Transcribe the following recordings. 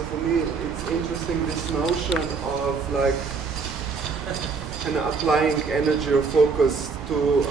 So for me, it's interesting this notion of like kind of applying energy or focus to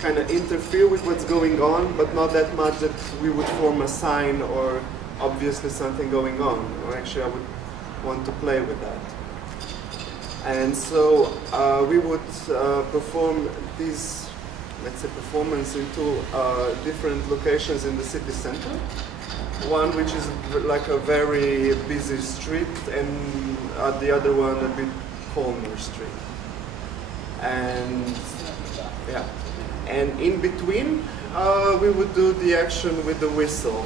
kind of interfere with what's going on, but not that much that we would form a sign or obviously something going on. Or actually, I would want to play with that. And so we would perform these, let's say, performance in two different locations in the city center. One which is like a very busy street, and the other one a bit calmer street. And yeah, and in between we would do the action with the whistle.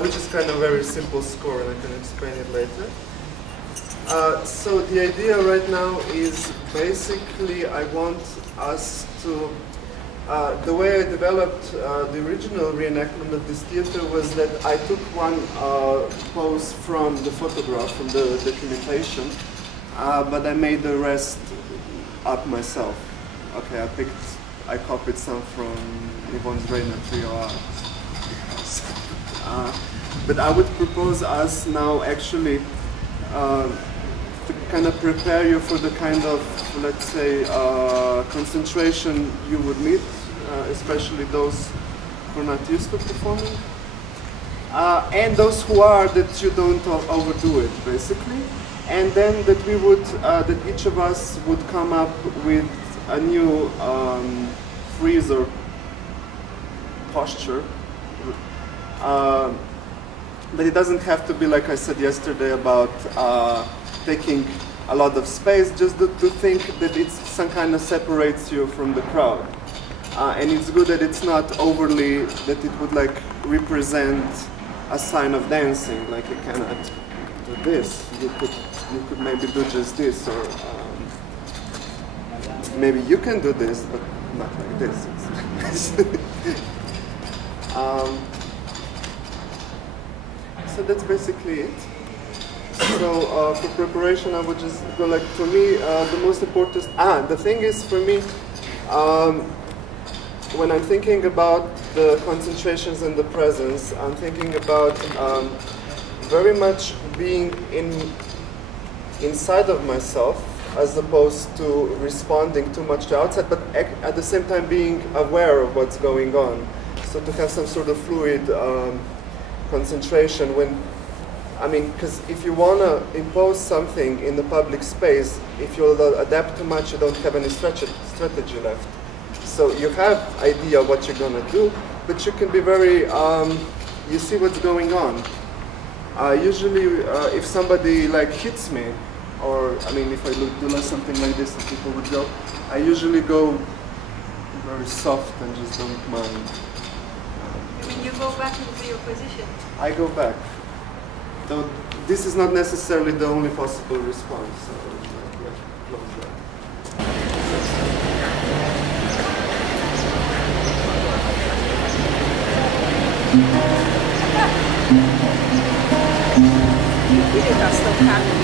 Which is kind of a very simple score, and I can explain it later. So the idea right now is basically I want us to, the way I developed the original reenactment of this theater was that I took one pose from the photograph, from the documentation, but I made the rest up myself. Okay, I copied some from Yvonne's Reina Trio. But I would propose us now actually to kind of prepare you for the kind of, let's say, concentration you would need, especially those who are not used to performing. And those who are, that you don't overdo it, basically. And then that we would, that each of us would come up with a new freeze or posture. But it doesn't have to be, like I said yesterday, about taking a lot of space, just to think that it's some kind of separates you from the crowd. And it's good that it's not overly, that it would like represent a sign of dancing, like you cannot do this. You could maybe do just this, or maybe you can do this, but not like this. So that's basically it. So for preparation, I would just go like, for me, the most important, the thing is for me, when I'm thinking about the concentrations and the presence, I'm thinking about very much being inside of myself, as opposed to responding too much to outside, but at the same time being aware of what's going on. So to have some sort of fluid concentration when, I mean, because if you want to impose something in the public space, if you adapt too much, you don't have any strategy left. So you have idea what you're going to do, but you can be very, you see what's going on. Usually, if somebody like hits me, or I mean, if I do something like this, and people would go, I usually go very soft and just don't mind. You go back into your position? I go back. Though this is not necessarily the only possible response. So yeah, close that. Ele está tocando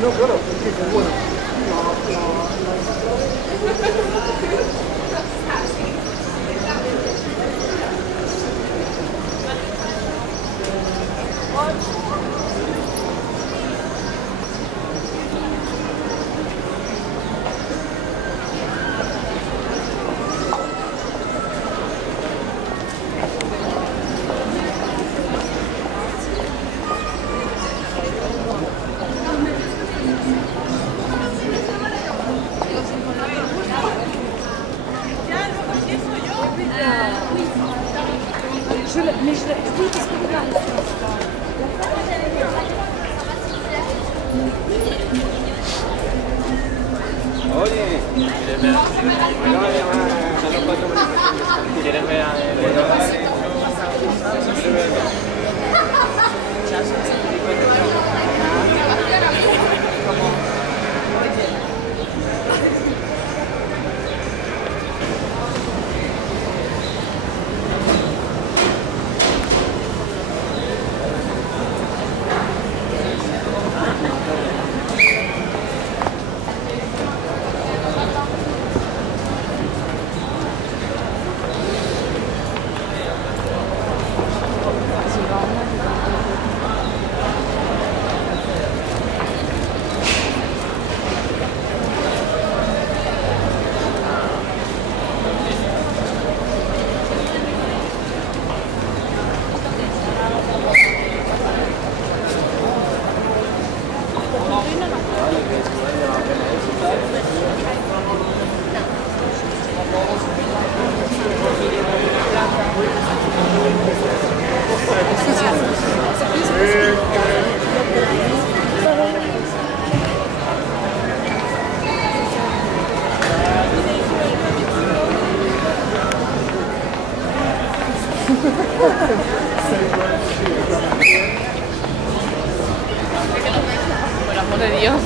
No, claro, porque bueno. Por amor de Dios.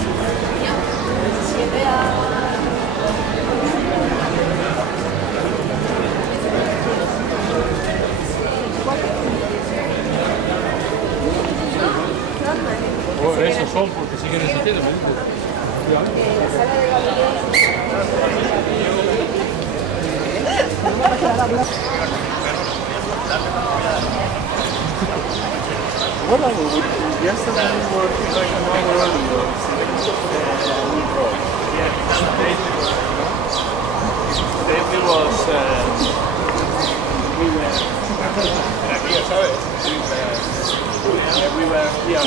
Esos son porque siguen existiendo. Well, yesterday we were like an hour earlier. Today we was aquí, ¿sabes? We were here.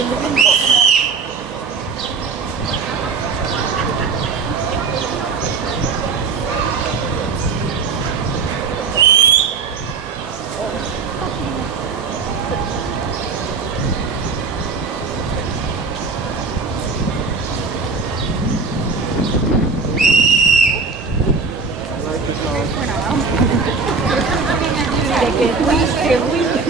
de que oui,